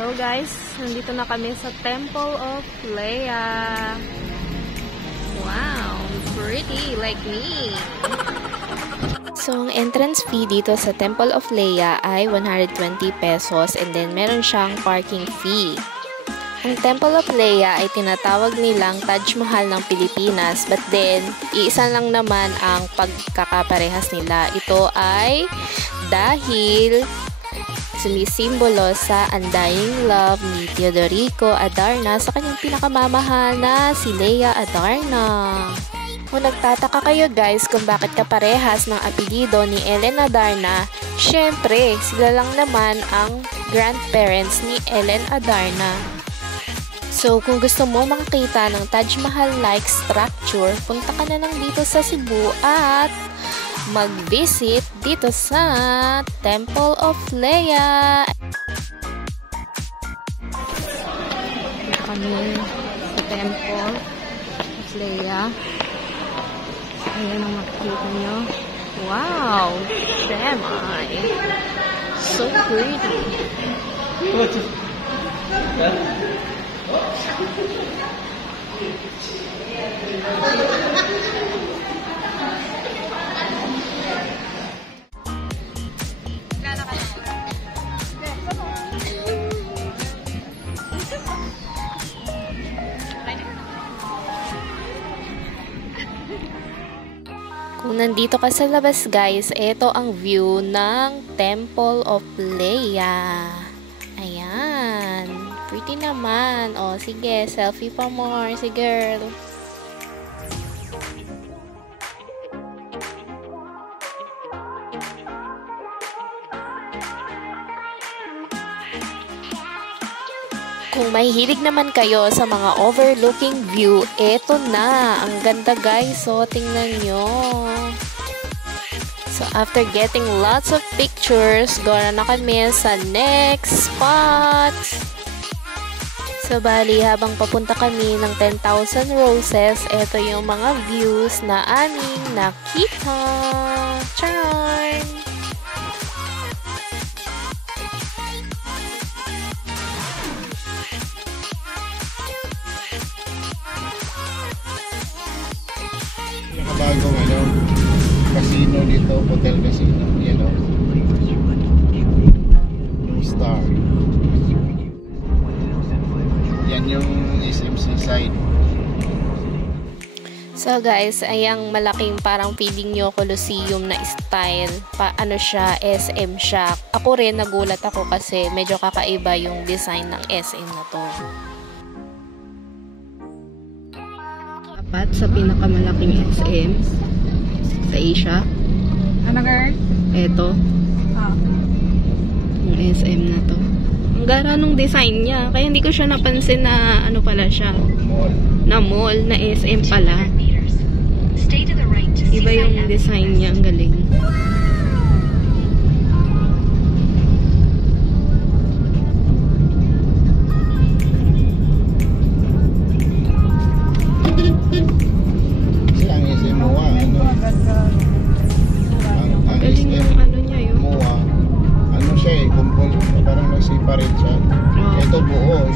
Hello guys, nandito na kami sa Temple of Leia. Wow, pretty like me. So, ang entrance fee dito sa Temple of Leia ay 120 pesos and then meron siyang parking fee. Ang Temple of Leia ay tinatawag nilang Taj Mahal ng Pilipinas, but then iisa lang naman ang pagkakaparehas nila. Ito ay dahil sumisimbolo sa undying love ni Teodorico Adarna sa kanyang pinakamamahal na si Leia Adarna. Kung nagtataka kayo guys kung bakit kaparehas ng apelido ni Ellen Adarna, syempre sila lang naman ang grandparents ni Ellen Adarna. So kung gusto mo makakita ng Taj Mahal-like structure, punta ka na lang dito sa Cebu at mag-visit dito sa Temple of Leia. Dito kami sa Temple of Leia. Ayan ang makikita nyo. Wow! Semi! So pretty! Kung nandito ka sa labas guys, ito ang view ng Temple of Leia. Ayan. Pretty naman. O, sige. Selfie pa more. Si girl. Kung may hilig naman kayo sa mga overlooking view, eto na. Ang ganda guys. So, tingnan nyo. So, after getting lots of pictures, gora na kami sa next spot. So, bali, habang papunta kami ng 10,000 roses, eto yung mga views na aming nakita. Charon! Bagong casino dito, hotel casino, you know, Star. Yan yung SMC side. So guys, ayang malaking parang feeling nyo Colosseum na style. Ano siya, SM siya. Ako rin nagulat ako kasi medyo kakaiba yung design ng SM na to. Apat sa pinakamalaking SM sa Asia. Ano girl? Eto. Yung SM na to. Ang gara nung design niya. Kaya hindi ko siya napansin na ano pala siya. Mall. Na mall, na SM pala. Iba yung design niya. Ang galing. Ang SM MOA, ano? Ang Galing SM yung ano niya yun. MOA, ano siya eh, kumpul, parang nag-separate siya. Oh. Ito buo.